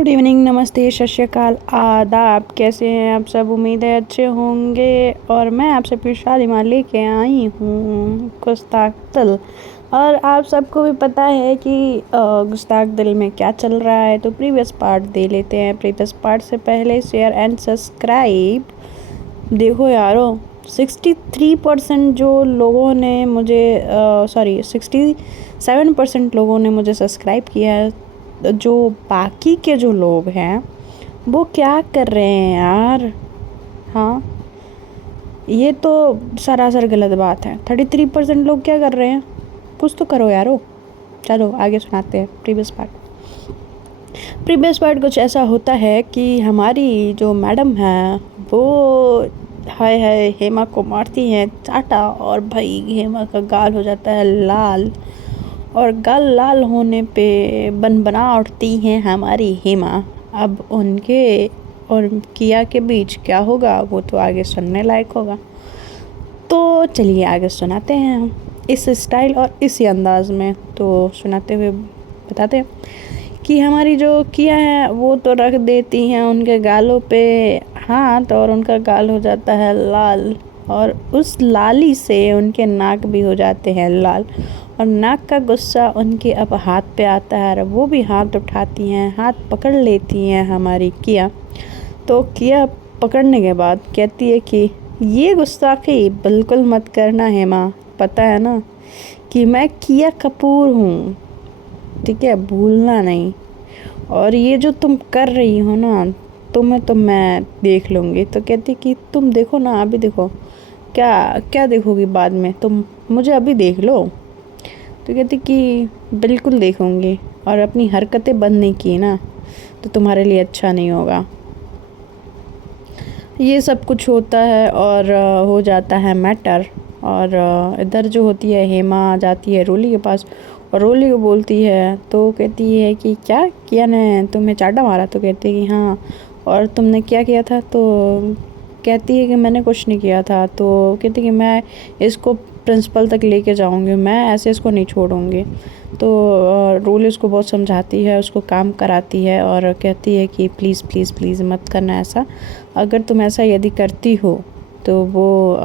Good evening, नमस्ते, सत श्री अकाल, आदाब। कैसे हैं आप सब? उम्मीद है अच्छे होंगे। और मैं आपसे फिर शालीमार लेके आई हूँ गुस्ताख दिल। और आप सबको भी पता है कि गुस्ताख दिल में क्या चल रहा है, तो प्रीवियस पार्ट दे लेते हैं। प्रीवियस पार्ट से पहले शेयर एंड सब्सक्राइब। देखो यारो, 63% जो लोगों ने मुझे 67% लोगों ने मुझे सब्सक्राइब किया है। जो बाकी के जो लोग हैं वो क्या कर रहे हैं यार? हाँ, ये तो सरासर गलत बात है। 33% लोग क्या कर रहे हैं? कुछ तो करो यारो। चलो आगे सुनाते हैं प्रीवियस पार्ट कुछ ऐसा होता है कि हमारी जो मैडम है वो हाय हाय हेमा को मारती हैं चाटा, और भाई हेमा का गाल हो जाता है लाल। और गाल लाल होने पे बना उठती हैं हमारी हेमा। अब उनके और किया के बीच क्या होगा वो तो आगे सुनने लायक होगा। तो चलिए आगे सुनाते हैं हम इस स्टाइल और इसी अंदाज में। तो सुनाते हुए बताते हैं कि हमारी जो किया है वो तो रख देती हैं उनके गालों पे हाथ, और उनका गाल हो जाता है लाल। और उस लाली से उनके नाक भी हो जाते हैं लाल। और नाक का गुस्सा उनके अब हाथ पे आता है, और वो भी हाथ उठाती हैं, हाथ पकड़ लेती हैं हमारी किया। तो किया पकड़ने के बाद कहती है कि ये गुस्ताखी बिल्कुल मत करना हेमा, पता है ना कि मैं किया कपूर हूँ, ठीक है, भूलना नहीं। और ये जो तुम कर रही हो ना, तुम्हें तो मैं देख लूँगी। तो कहती कि तुम देखो ना, अभी देखो। क्या क्या देखोगी बाद में? तुम मुझे अभी देख लो। तो कहती कि बिल्कुल देखूँगी, और अपनी हरकतें बंद नहीं की ना तो तुम्हारे लिए अच्छा नहीं होगा। ये सब कुछ होता है और हो जाता है मैटर। और इधर जो होती है हेमा जाती है रोली के पास, और रोली को बोलती है। तो कहती है कि क्या किया ने तुम्हें चाटा मारा? तो कहती है कि हाँ, और तुमने क्या किया था? तो कहती है कि मैंने कुछ नहीं किया था। तो कहती है कि मैं इसको प्रिंसिपल तक लेके जाऊंगी, मैं ऐसे इसको नहीं छोड़ूंगी। तो रोली उसको बहुत समझाती है, उसको काम कराती है, और कहती है कि प्लीज़ प्लीज़ प्लीज़ मत करना ऐसा। अगर तुम ऐसा यदि करती हो तो वो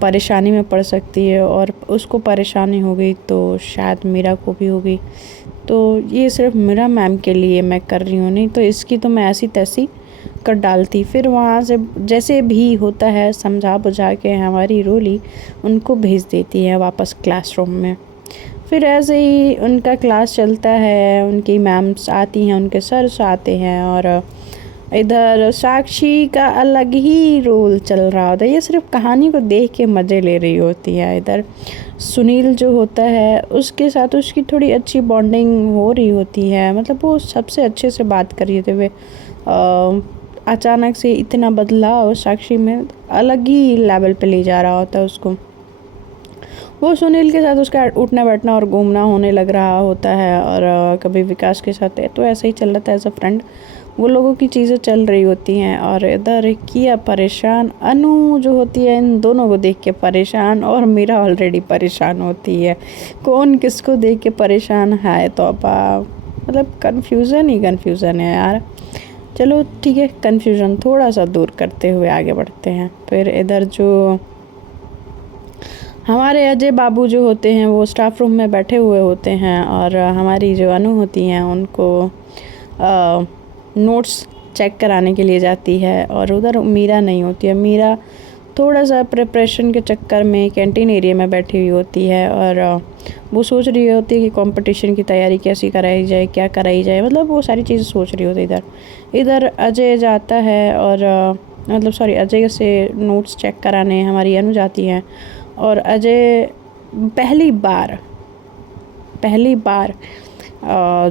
परेशानी में पड़ सकती है, और उसको परेशानी हो गई तो शायद मीरा को भी होगी। तो ये सिर्फ मीरा मैम के लिए मैं कर रही हूँ, नहीं तो इसकी तो मैं ऐसी तैसी कर डालती। फिर वहाँ से जैसे भी होता है समझा बुझा के हमारी रोली उनको भेज देती है वापस क्लासरूम में। फिर ऐसे ही उनका क्लास चलता है, उनकी मैम्स आती हैं, उनके सर्स आते हैं, और इधर साक्षी का अलग ही रोल चल रहा होता है। ये सिर्फ कहानी को देख के मज़े ले रही होती है। इधर सुनील जो होता है उसके साथ उसकी थोड़ी अच्छी बॉन्डिंग हो रही होती है, मतलब वो सबसे अच्छे से बात कर रही होती है। अचानक से इतना बदलाव साक्षी में अलग ही लेवल पे ले जा रहा होता है उसको। वो सुनील के साथ उसका उठना बैठना और घूमना होने लग रहा होता है, और कभी विकास के साथ है, तो ऐसे ही चल रहा था एज अ फ्रेंड। वो लोगों की चीज़ें चल रही होती हैं, और इधर किया परेशान, अनु जो होती है इन दोनों को देख के परेशान, और मीरा ऑलरेडी परेशान होती है। कौन किसको देख के परेशान है? तो मतलब कन्फ्यूज़न ही कन्फ्यूज़न है यार। चलो ठीक है, कन्फ्यूज़न थोड़ा सा दूर करते हुए आगे बढ़ते हैं। फिर इधर जो हमारे अजय बाबू जो होते हैं वो स्टाफ रूम में बैठे हुए होते हैं, और हमारी जो अनु होती हैं उनको नोट्स चेक कराने के लिए जाती है। और उधर मीरा नहीं होती है। मीरा थोड़ा सा प्रिपरेशन के चक्कर में कैंटीन एरिया में बैठी हुई होती है, और वो सोच रही होती है कि कंपटीशन की तैयारी कैसी कराई जाए, क्या कराई जाए, मतलब वो सारी चीज़ें सोच रही होती है। इधर अजय जाता है, और अजय से नोट्स चेक कराने हमारी अनु जाती हैं। और अजय पहली बार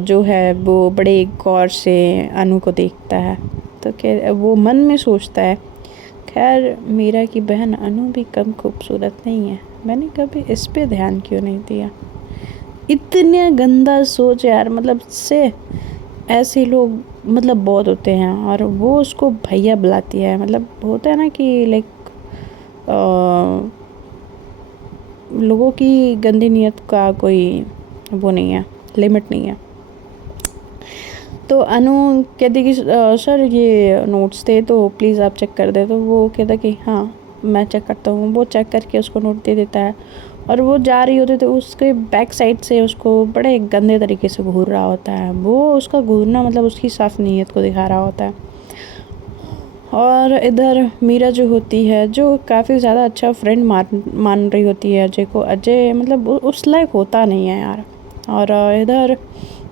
जो है वो बड़े गौर से अनु को देखता है। तो वो मन में सोचता है, खैर मीरा की बहन अनु भी कम खूबसूरत नहीं है, मैंने कभी इस पे ध्यान क्यों नहीं दिया। इतने गंदा सोच यार, मतलब से ऐसे लोग मतलब बहुत होते हैं। और वो उसको भैया बुलाती है, मतलब होता है ना कि लाइक लोगों की गंदी नीयत का कोई वो नहीं है, लिमिट नहीं है। तो अनु कहती कि सर ये नोट्स थे तो प्लीज़ आप चेक कर दे। तो वो कहता कि हाँ मैं चेक करता हूँ। वो चेक करके उसको नोट दे देता है और वो जा रही होती तो उसके बैक साइड से उसको बड़े गंदे तरीके से घूर रहा होता है। वो उसका घूरना मतलब उसकी साफ नीयत को दिखा रहा होता है। और इधर मीरा जो होती है, जो काफ़ी ज़्यादा अच्छा फ्रेंड मान रही होती है अजय को। अजय मतलब उस लायक होता नहीं है यार। और इधर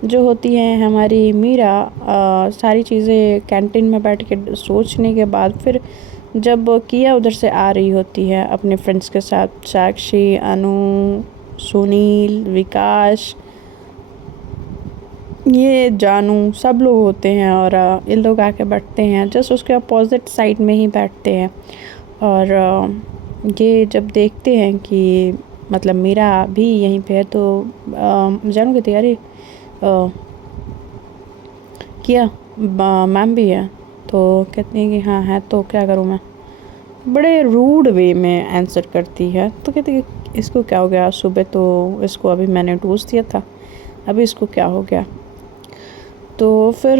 जो होती है हमारी मीरा, सारी चीज़ें कैंटीन में बैठ के सोचने के बाद फिर जब किया उधर से आ रही होती है अपने फ्रेंड्स के साथ, साक्षी, अनु, सुनील, विकास, ये जानू, सब लोग होते हैं और ये लोग आके बैठते हैं जस्ट उसके अपोजिट साइड में ही बैठते हैं। और ये जब देखते हैं कि मतलब मीरा भी यहीं पे है तो जानू कहती है अरे किया मैम भी है। तो कहती हैं कि हाँ है तो क्या करूँ मैं। बड़े रूड वे में आंसर करती है। तो कहती है इसको क्या हो गया, सुबह तो इसको अभी मैंने टोस्ट दिया था, अभी इसको क्या हो गया। तो फिर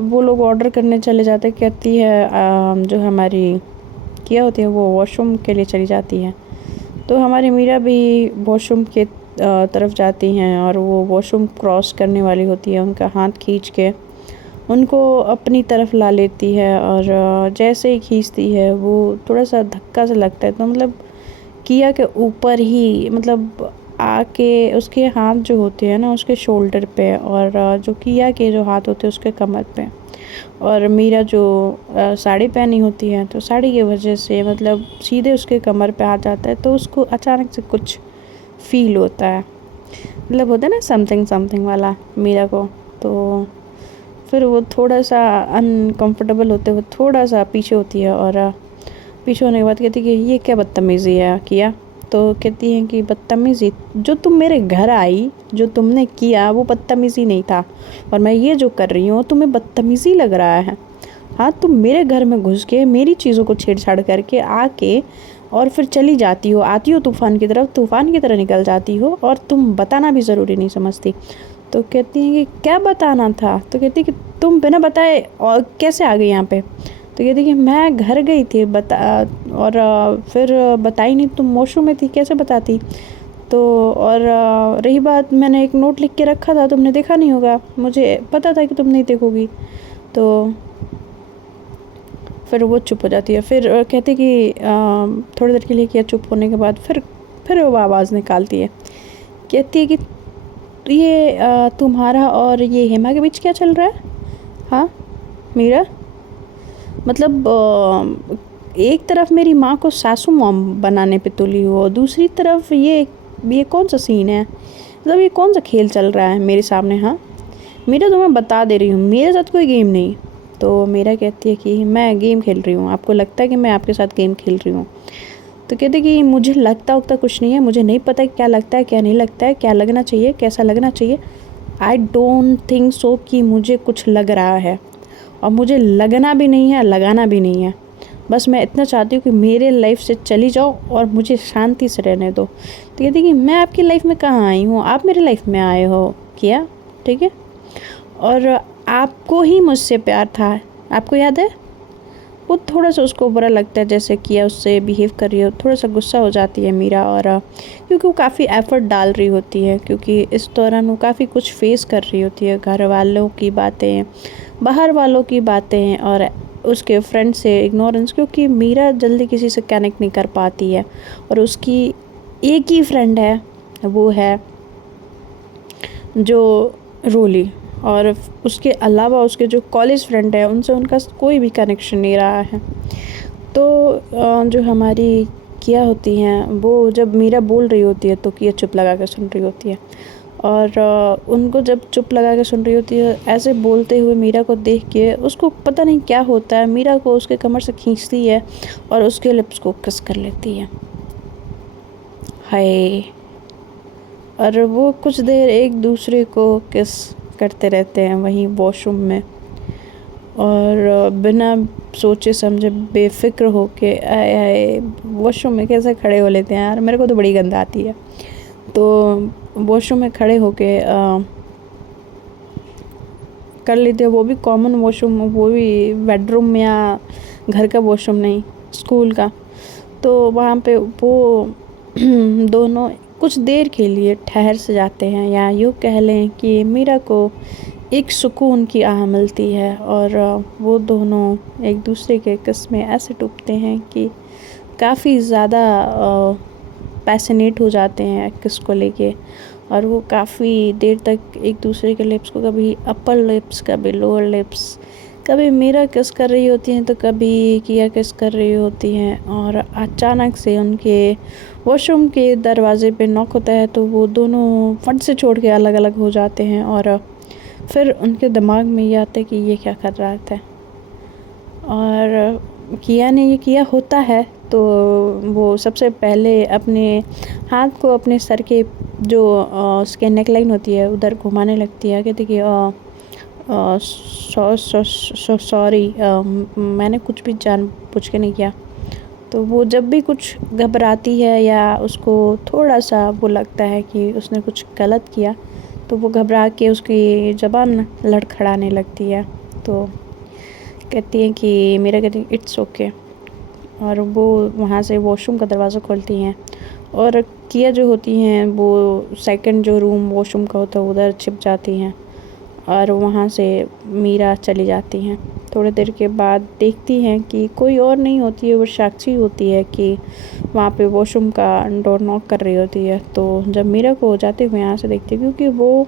वो लोग ऑर्डर करने चले जाते। कहती है जो हमारी किया होती है वो वॉशरूम के लिए चली जाती है। तो हमारी मीरा भी वॉशरूम के तरफ जाती हैं और वो वॉशरूम क्रॉस करने वाली होती है। उनका हाथ खींच के उनको अपनी तरफ ला लेती है और जैसे ही खींचती है वो थोड़ा सा धक्का सा लगता है। तो मतलब किया के ऊपर ही मतलब आके उसके हाथ जो होते हैं ना उसके शोल्डर पे, और जो किया के जो हाथ होते हैं उसके कमर पे। और मीरा जो साड़ी पहनी होती है तो साड़ी की वजह से मतलब सीधे उसके कमर पे आ जाता है। तो उसको अचानक से कुछ फील होता है, मतलब होता है ना समथिंग समथिंग वाला मीरा को। तो फिर वो थोड़ा सा अनकंफर्टेबल होते हुए थोड़ा सा पीछे होती है और पीछे होने के बाद कहती है कि ये क्या बदतमीज़ी है किया। तो कहती हैं कि बदतमीज़ी, जो तुम मेरे घर आई जो तुमने किया वो बदतमीज़ी नहीं था, और मैं ये जो कर रही हूँ तुम्हें बदतमीज़ी लग रहा है। हाँ तुम मेरे घर में घुस के मेरी चीज़ों को छेड़छाड़ करके आके और फिर चली जाती हो, आती हो तूफ़ान की तरफ, तूफ़ान की तरह निकल जाती हो और तुम बताना भी ज़रूरी नहीं समझती। तो कहती हैं कि क्या बताना था। तो कहती है कि तुम बिना बताए और कैसे आ गई यहाँ पे। तो कहती कि मैं घर गई थी और फिर बताई नहीं, तुम वॉशरूम में थी कैसे बताती। तो और रही बात, मैंने एक नोट लिख के रखा था तुमने देखा नहीं होगा, मुझे पता था कि तुम नहीं देखोगी। तो फिर वो चुप हो जाती है। फिर कहती कि थोड़ी देर के लिए किया चुप होने के बाद फिर वो आवाज़ निकालती है। कहती है कि ये तुम्हारा और ये हेमा के बीच क्या चल रहा है। हाँ मीरा, मतलब एक तरफ मेरी माँ को सासू मॉम बनाने पे तुली हो, दूसरी तरफ ये कौन सा सीन है, मतलब ये कौन सा खेल चल रहा है मेरे सामने। हाँ मीरा तो मैं बता दे रही हूँ मेरे साथ कोई गेम नहीं। तो मीरा कहती है कि मैं गेम खेल रही हूँ, आपको लगता है कि मैं आपके साथ गेम खेल रही हूँ। तो कहते कि मुझे लगता उगता कुछ नहीं है, मुझे नहीं पता क्या लगता है क्या नहीं लगता है, क्या लगना चाहिए कैसा लगना चाहिए। आई डोंट थिंक सो कि मुझे कुछ लग रहा है, और मुझे लगना भी नहीं है लगाना भी नहीं है। बस मैं इतना चाहती हूँ कि मेरे लाइफ से चली जाओ और मुझे शांति से रहने दो। तो कहती कि मैं आपकी लाइफ में कहाँ आई हूँ, आप मेरे लाइफ में आए हो किया, ठीक है। और आपको ही मुझसे प्यार था, आपको याद है। वो थोड़ा सा उसको बुरा लगता है जैसे किया उससे बिहेव कर रही हो, थोड़ा सा गुस्सा हो जाती है मीरा। और क्योंकि वो काफ़ी एफ़र्ट डाल रही होती है, क्योंकि इस दौरान वो काफ़ी कुछ फेस कर रही होती है, घर वालों की बातें, बाहर वालों की बातें और उसके फ्रेंड से इग्नोरेंस। क्योंकि मीरा जल्दी किसी से कनेक्ट नहीं कर पाती है और उसकी एक ही फ्रेंड है, वो है जो रोली, और उसके अलावा उसके जो कॉलेज फ्रेंड है उनसे उनका कोई भी कनेक्शन नहीं रहा है। तो जो हमारी किया होती हैं वो जब मीरा बोल रही होती है तो किया चुप लगा कर सुन रही होती है। और उनको जब चुप लगा के सुन रही होती है ऐसे बोलते हुए मीरा को देख के उसको पता नहीं क्या होता है, मीरा को उसके कमर से खींचती है और उसके लिप्स को किस कर लेती है। हाय। और वो कुछ देर एक दूसरे को किस करते रहते हैं वहीं वॉशरूम में, और बिना सोचे समझे बेफिक्र होके आए आए वॉशरूम में कैसे खड़े हो लेते हैं यार, मेरे को तो बड़ी गंद आती है। तो वॉशरूम में खड़े होके कर लेती है, वो भी कॉमन वॉशरूम, वो भी बेडरूम या घर का वॉशरूम नहीं, स्कूल का। तो वहाँ पे वो दोनों कुछ देर के लिए ठहर से जाते हैं, या यूँ कह लें कि मीरा को एक सुकून की आह मिलती है, और वो दोनों एक दूसरे के किस में ऐसे डूबते हैं कि काफ़ी ज़्यादा पैशनेट हो जाते हैं किस को लेके। और वो काफ़ी देर तक एक दूसरे के लिप्स को, कभी अपर लिप्स कभी लोअर लिप्स, कभी मीरा किस कर रही होती हैं तो कभी किया किस कर रही होती हैं। और अचानक से उनके वॉशरूम के दरवाजे पे नॉक होता है, तो वो दोनों फट से छोड़ के अलग अलग हो जाते हैं। और फिर उनके दिमाग में ये आता है कि ये क्या कर रहा था, और किया ने ये किया होता है। तो वो सबसे पहले अपने हाथ को अपने सर के जो उसके नेकलाइन होती है उधर घुमाने लगती है, कहती कि सॉरी, मैंने कुछ भी जानबूझ के नहीं किया। तो वो जब भी कुछ घबराती है या उसको थोड़ा सा वो लगता है कि उसने कुछ गलत किया, तो वो घबरा के उसकी ज़बान लड़खड़ाने लगती है। तो कहती हैं कि मेरा, कहती इट्स ओके, और वो वहाँ से वॉशरूम का दरवाज़ा खोलती हैं। और किया जो होती हैं वो सेकंड जो रूम वॉशरूम का होता है उधर छिप जाती हैं, और वहाँ से मीरा चली जाती हैं। थोड़ी देर के बाद देखती हैं कि कोई और नहीं होती है, वो साक्षी होती है कि वहाँ पे वॉशरूम का डोर नॉक कर रही होती है। तो जब मीरा को जाते हुए यहाँ से देखती है, क्योंकि वो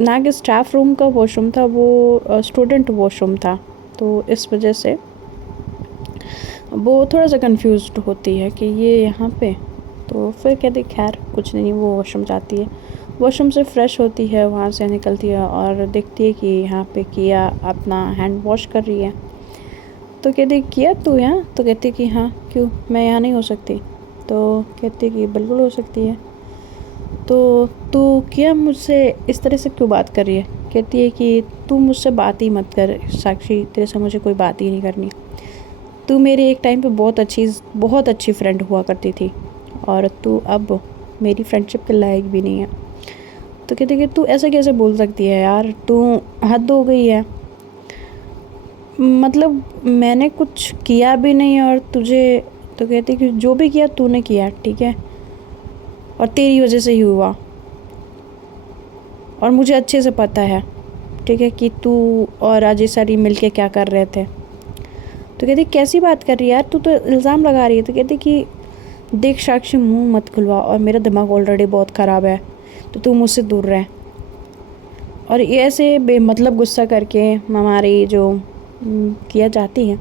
ना कि स्टाफ रूम का वॉशरूम था, वो स्टूडेंट वॉशरूम था, तो इस वजह से वो थोड़ा सा कंफ्यूज्ड होती है कि ये यहाँ पे। तो फिर कहती खैर कुछ नहीं, वो वॉशरूम जाती है, वॉशरूम से फ़्रेश होती है, वहाँ से निकलती है और देखती है कि यहाँ पे किया अपना हैंड वॉश कर रही है। तो कहती किया तू यहाँ? तो कहती कि हाँ क्यों, मैं यहाँ नहीं हो सकती? तो कहती कि बिल्कुल हो सकती है। तो तू किया मुझसे इस तरह से क्यों बात कर रही है? कहती है कि तू मुझसे बात ही मत कर साक्षी, तेरे से मुझे कोई बात ही नहीं करनी। तू मेरे एक टाइम पे बहुत अच्छी फ्रेंड हुआ करती थी, और तू अब मेरी फ्रेंडशिप के लायक भी नहीं है। तो कहते कि तू ऐसे कैसे बोल सकती है यार, तू हद हो गई है। मतलब मैंने कुछ किया भी नहीं और तुझे। तो कहती कि जो भी किया तूने किया, ठीक है, और तेरी वजह से ही हुआ, और मुझे अच्छे से पता है, ठीक है, कि तू और राजेश सर मिल के क्या कर रहे थे। तो कहती कैसी बात कर रही है यार, तू तो इल्ज़ाम लगा रही है। तो कहती कि देख साक्षी, मुंह मत खुलवा, और मेरा दिमाग ऑलरेडी बहुत ख़राब है, तो तू मुझसे दूर रह। और ये ऐसे बेमतलब गुस्सा करके हमारी जो किया जाती है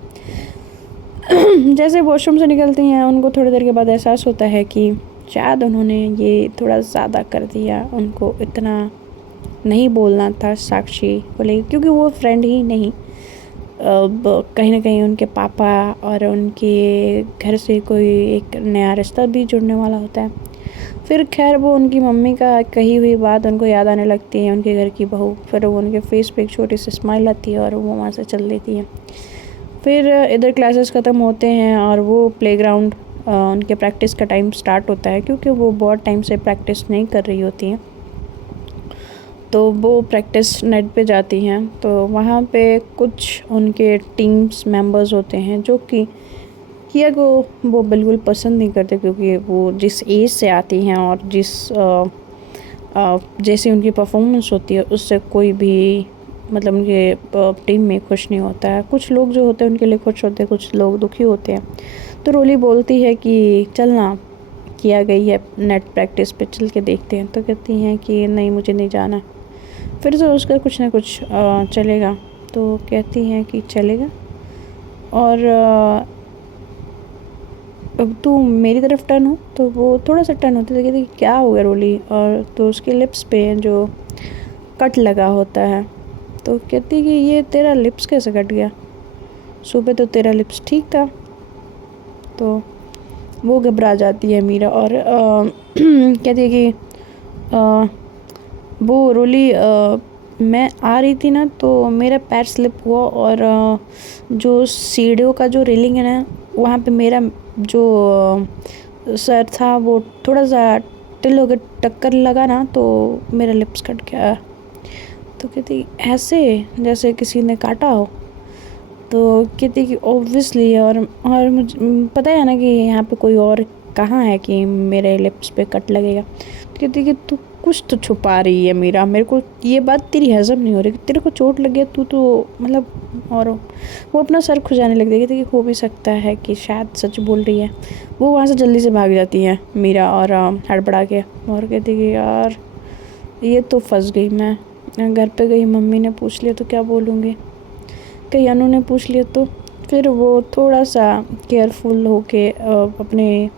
जैसे वॉशरूम से निकलती हैं, उनको थोड़ी देर के बाद एहसास होता है कि शायद उन्होंने ये थोड़ा ज़्यादा कर दिया, उनको इतना नहीं बोलना था साक्षी को लेकर, क्योंकि वो फ्रेंड ही नहीं, कहीं ना कहीं उनके पापा और उनके घर से कोई एक नया रिश्ता भी जुड़ने वाला होता है। फिर खैर वो उनकी मम्मी का कही हुई बात उनको याद आने लगती है, उनके घर की बहू। फिर वो उनके फेस पे एक छोटी सी स्माइल आती है और वो वहाँ से चल देती है। फिर इधर क्लासेस ख़त्म होते हैं और वो प्लेग्राउंड, उनके प्रैक्टिस का टाइम स्टार्ट होता है, क्योंकि वो बहुत टाइम से प्रैक्टिस नहीं कर रही होती हैं। तो वो प्रैक्टिस नेट पे जाती हैं, तो वहाँ पे कुछ उनके टीम्स मेंबर्स होते हैं जो कि किया को वो बिल्कुल पसंद नहीं करते, क्योंकि वो जिस एज से आती हैं और जिस जैसी उनकी परफॉर्मेंस होती है उससे कोई भी मतलब उनके टीम में खुश नहीं होता है। कुछ लोग जो होते हैं उनके लिए खुश होते हैं, कुछ लोग दुखी होते हैं। तो रोली बोलती है कि चलना, किया गई है नेट प्रैक्टिस पे, चल के देखते हैं। तो कहती हैं कि नहीं मुझे नहीं जाना। फिर से उसका कुछ ना कुछ चलेगा। तो कहती हैं कि चलेगा, और अब तू मेरी तरफ टर्न हो। तो वो थोड़ा सा टर्न होती है, तो कहती है क्या हो गया रोली, और तो उसके लिप्स पे जो कट लगा होता है। तो कहती कि ये तेरा लिप्स कैसे कट गया, सुबह तो तेरा लिप्स ठीक था। तो वो घबरा जाती है मीरा, और कहती है कि वो रोली, मैं आ रही थी ना तो मेरा पैर स्लिप हुआ, और जो सीढ़ियों का जो रेलिंग है ना, वहाँ पे मेरा जो सर था वो थोड़ा सा टिल हो गया, टक्कर लगा ना, तो मेरा लिप्स कट गया। तो कहती ऐसे जैसे किसी ने काटा हो। तो कहती कि ऑब्वियसली, और मुझे पता है ना कि यहाँ पे कोई और कहाँ है कि मेरे लिप्स पे कट लगेगा। तो कहती कि तू कुछ तो छुपा रही है मीरा, मेरे को ये बात तेरी हजम नहीं हो रही, तेरे को चोट लग गया तू तो मतलब। और वो अपना सर खुजाने लग गई। कहती कि हो भी सकता है कि शायद सच बोल रही है। वो वहाँ से जल्दी से भाग जाती है मीरा और हड़बड़ा के। और कहती कि यार ये तो फंस गई मैं, घर पे गई मम्मी ने पूछ लिया तो क्या बोलूँगी, कहीं अनु ने पूछ लिया तो। फिर वो थोड़ा सा केयरफुल होके अपने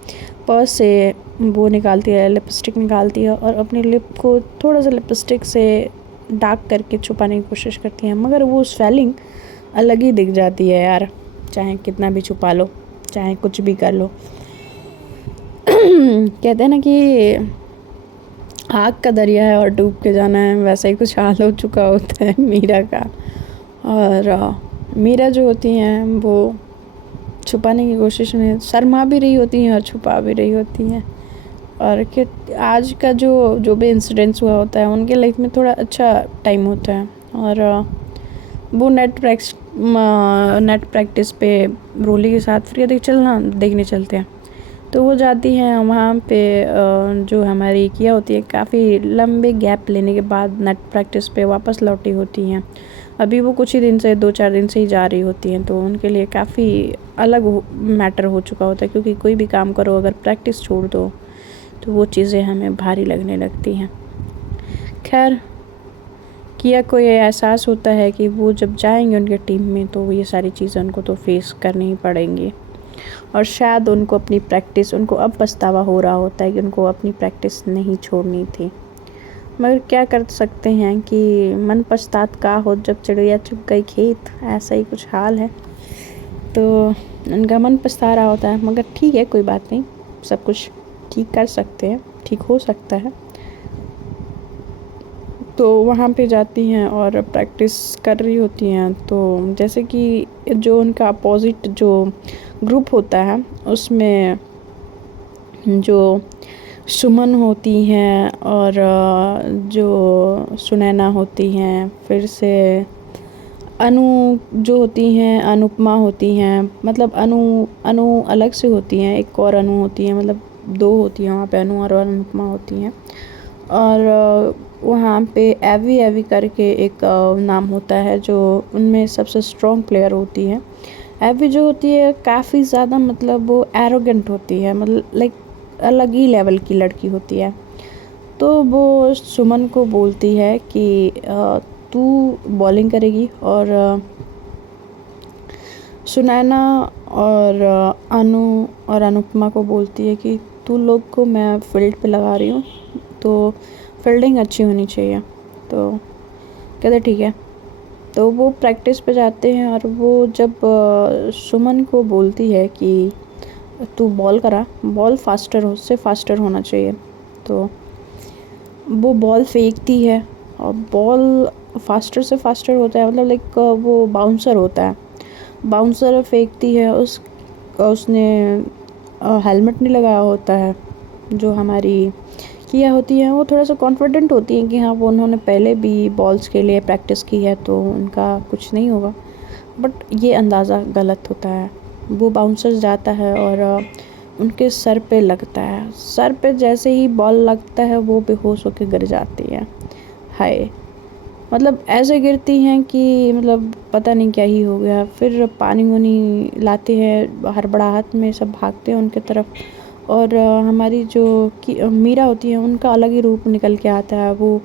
पर्स से वो निकालती है, लिपस्टिक निकालती है और अपने लिप को थोड़ा सा लिपस्टिक से डार्क करके छुपाने की कोशिश करती है, मगर वो स्वेलिंग अलग ही दिख जाती है यार, चाहे कितना भी छुपा लो, चाहे कुछ भी कर लो। कहते हैं ना कि आग का दरिया है और डूब के जाना है, वैसा ही कुछ हाल हो चुका होता है मीरा का। और मीरा जो होती हैं वो छुपाने की कोशिश में शर्मा भी रही होती हैं और छुपा भी रही होती हैं। और कि आज का जो भी इंसिडेंट्स हुआ होता है उनके लाइफ में थोड़ा अच्छा टाइम होता है। और वो नेट प्रैक्टिस पे रोली के साथ फिर देखने चलते हैं। तो वो जाती हैं वहाँ पे, जो हमारी किया होती है काफ़ी लंबे गैप लेने के बाद नेट प्रैक्टिस पे वापस लौटी होती हैं। अभी वो कुछ ही दिन से 2-4 दिन से ही जा रही होती हैं, तो उनके लिए काफ़ी अलग मैटर हो चुका होता है, क्योंकि कोई भी काम करो अगर प्रैक्टिस छोड़ दो तो वो चीज़ें हमें भारी लगने लगती हैं। खैर, किया को ये एहसास होता है कि वो जब जाएंगे उनके टीम में तो ये सारी चीज़ें उनको तो फेस करनी ही पड़ेंगी। और शायद उनको अब पछतावा हो रहा होता है कि उनको अपनी प्रैक्टिस नहीं छोड़नी थी, मगर क्या कर सकते हैं कि मन पछतात का हो जब चिड़िया चुग गई खेत, ऐसा ही कुछ हाल है। तो उनका मन पछता रहा होता है, मगर ठीक है कोई बात नहीं, सब कुछ ठीक कर सकते हैं, ठीक हो सकता है। तो वहाँ पे जाती हैं और प्रैक्टिस कर रही होती हैं। तो जैसे कि जो उनका अपोजिट जो ग्रुप होता है उसमें जो सुमन होती हैं और जो सुनैना होती हैं, फिर से अनु जो होती हैं, अनुपमा होती हैं, मतलब अनु अलग से होती हैं, एक और अनु होती है, मतलब 2 होती हैं वहाँ पे, अनु और अनुपमा होती हैं। और वहाँ पे एवी करके एक नाम होता है जो उनमें सबसे स्ट्रॉन्ग प्लेयर होती है। एवी जो होती है काफ़ी ज़्यादा, मतलब वो एरोगेंट होती है, मतलब लाइक अलग ही लेवल की लड़की होती है। तो वो सुमन को बोलती है कि तू बॉलिंग करेगी, और सुनैना और अनु और अनुपमा को बोलती है कि तू लोग को मैं फील्ड पे लगा रही हूँ, तो फील्डिंग अच्छी होनी चाहिए। तो कहते ठीक है। तो वो प्रैक्टिस पे जाते हैं और वो जब सुमन को बोलती है कि तू बॉल करा, बॉल फास्टर होना चाहिए, तो वो बॉल फेंकती है और बॉल फास्टर से फास्टर होता है, मतलब लाइक वो बाउंसर होता है, बाउंसर फेंकती है। उसने हेलमेट नहीं लगाया होता है। जो हमारी किया होती है वो थोड़ा सा कॉन्फिडेंट होती है कि हाँ वो उन्होंने पहले भी बॉल्स के लिए प्रैक्टिस की है तो उनका कुछ नहीं होगा, बट ये अंदाज़ा गलत होता है। वो बाउंसर जाता है और उनके सर पे लगता है। सर पे जैसे ही बॉल लगता है वो बेहोश होकर गिर जाती है। हाय, मतलब ऐसे गिरती हैं कि मतलब पता नहीं क्या ही हो गया। फिर पानी वानी लाते हैं, हड़बड़ाहट में सब भागते हैं उनके तरफ। और हमारी जो मीरा होती है उनका अलग ही रूप निकल के आता है। वो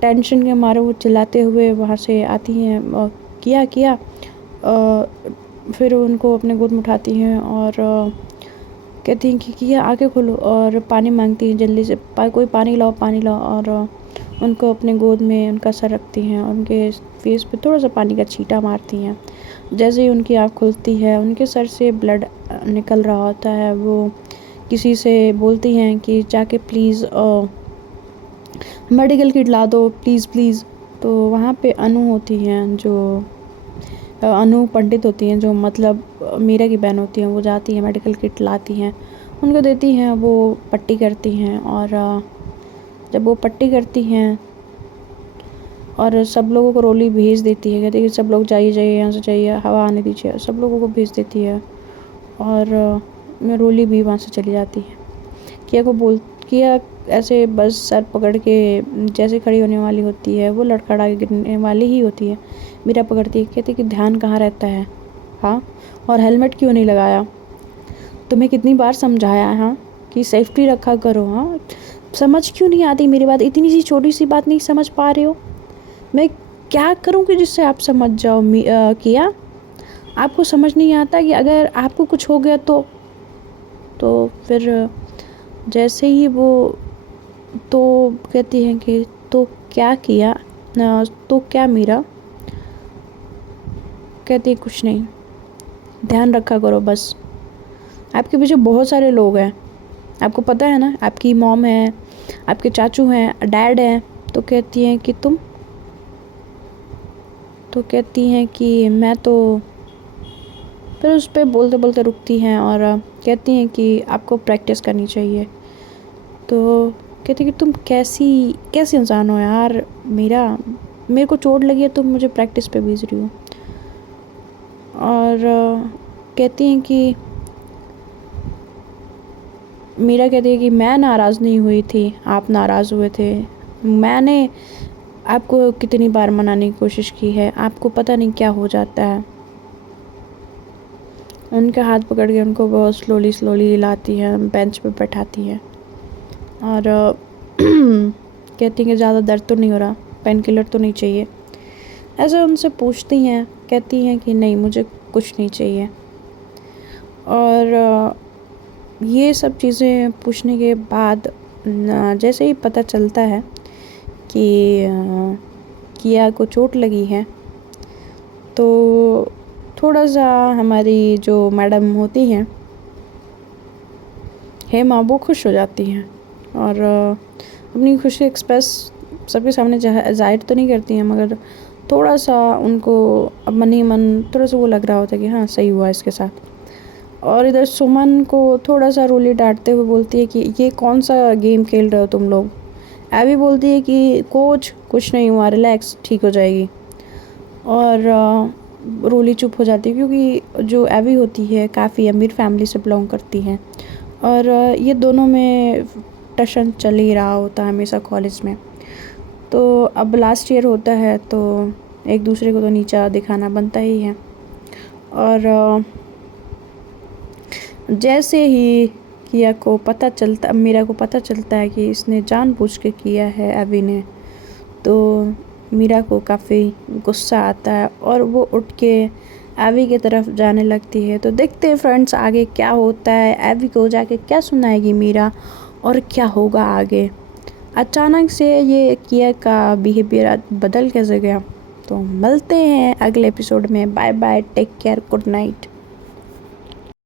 टेंशन के मारे वो चिल्लाते हुए वहाँ से आती हैं, किया फिर उनको अपने गोद में उठाती हैं और कहती हैं कि किया आगे खोलो, और पानी मांगती हैं जल्दी से, कोई पानी लाओ। और उनको अपने गोद में उनका सर रखती हैं और उनके फेस पे थोड़ा सा पानी का छींटा मारती हैं। जैसे ही उनकी आँख खुलती है उनके सर से ब्लड निकल रहा होता है। वो किसी से बोलती हैं कि जाके प्लीज़ मेडिकल किट ला दो, प्लीज़। तो वहाँ पे अनु होती हैं, जो अनु पंडित होती हैं, जो मतलब मीरा की बहन होती हैं। वो जाती हैं, मेडिकल किट लाती हैं, उनको देती हैं, वो पट्टी करती हैं। और जब वो पट्टी करती हैं और सब लोगों को रोली भेज देती है, कहती है कि सब लोग जाइए जाइए यहाँ से जाइए, हवा आने दीजिए, सब लोगों को भेज देती है। और रोली भी वहाँ से चली जाती है। किया ऐसे बस सर पकड़ के जैसे खड़ी होने वाली होती है, वो लड़खड़ा के गिरने वाली ही होती है, मीरा पकड़ती है, कहती है कि ध्यान कहाँ रहता है, हाँ, और हेलमेट क्यों नहीं लगाया, तुम्हें कितनी बार समझाया है, हाँ, कि सेफ्टी रखा करो, हाँ, समझ क्यों नहीं आती मेरी बात, इतनी सी छोटी सी बात नहीं समझ पा रहे हो, मैं क्या करूँ कि जिससे आप समझ जाओ। किया आपको समझ नहीं आता कि अगर आपको कुछ हो गया तो फिर जैसे ही वो तो कहती हैं कि तो क्या किया, तो क्या मीरा, कहती है कुछ नहीं, ध्यान रखा करो बस, आपके पीछे बहुत सारे लोग हैं, आपको पता है ना, आपकी मॉम है, आपके चाचू हैं, डैड हैं। तो कहती हैं कि तुम, तो कहती हैं कि मैं तो, फिर उस पर बोलते बोलते रुकती हैं और कहती हैं कि आपको प्रैक्टिस करनी चाहिए। तो कहती कि तुम कैसी इंसान हो यार, मेरे को चोट लगी है, तुम मुझे प्रैक्टिस पे भेज रही हो। और कहती हैं कि मीरा कहती है कि मैं नाराज़ नहीं हुई थी, आप नाराज़ हुए थे, मैंने आपको कितनी बार मनाने की कोशिश की है, आपको पता नहीं क्या हो जाता है। उनके हाथ पकड़ के उनको बहुत स्लोली हिलाती है, बेंच पे बैठाती है और कहती हैं कि ज़्यादा दर्द तो नहीं हो रहा, पेन किलर तो नहीं चाहिए, ऐसे उनसे पूछती हैं। कहती हैं कि नहीं, मुझे कुछ नहीं चाहिए। और ये सब चीज़ें पूछने के बाद जैसे ही पता चलता है कि किया को चोट लगी है, तो थोड़ा सा हमारी जो मैडम होती हैं हेमा, वो खुश हो जाती हैं और अपनी खुशी एक्सप्रेस सबके सामने जाहिर तो नहीं करती हैं, मगर थोड़ा सा उनको अब मन ही मन थोड़ा सा वो लग रहा होता है कि हाँ सही हुआ इसके साथ। और इधर सुमन को थोड़ा सा रोली डांटते हुए बोलती है कि ये कौन सा गेम खेल रहे हो तुम लोग। एवी बोलती है कि कोच कुछ नहीं हुआ, रिलैक्स, ठीक हो जाएगी। और रोली चुप हो जाती है क्योंकि जो एवी होती है काफ़ी अमीर फैमिली से बिलोंग करती हैं और ये दोनों में टशन चल ही रहा होता है हमेशा कॉलेज में। तो अब लास्ट ईयर होता है तो एक दूसरे को तो नीचा दिखाना बनता ही है। और जैसे ही मीरा को पता चलता है कि इसने जानबूझ के किया है एवी ने, तो मीरा को काफ़ी गुस्सा आता है और वो उठ के एवी की तरफ जाने लगती है। तो देखते हैं फ्रेंड्स आगे क्या होता है, एवी को जाके क्या सुनाएगी मीरा और क्या होगा आगे। अचानक से ये किया का बिहेवियर बदल कैसे गया। तो मिलते हैं अगले एपिसोड में। Bye bye, take care, good night.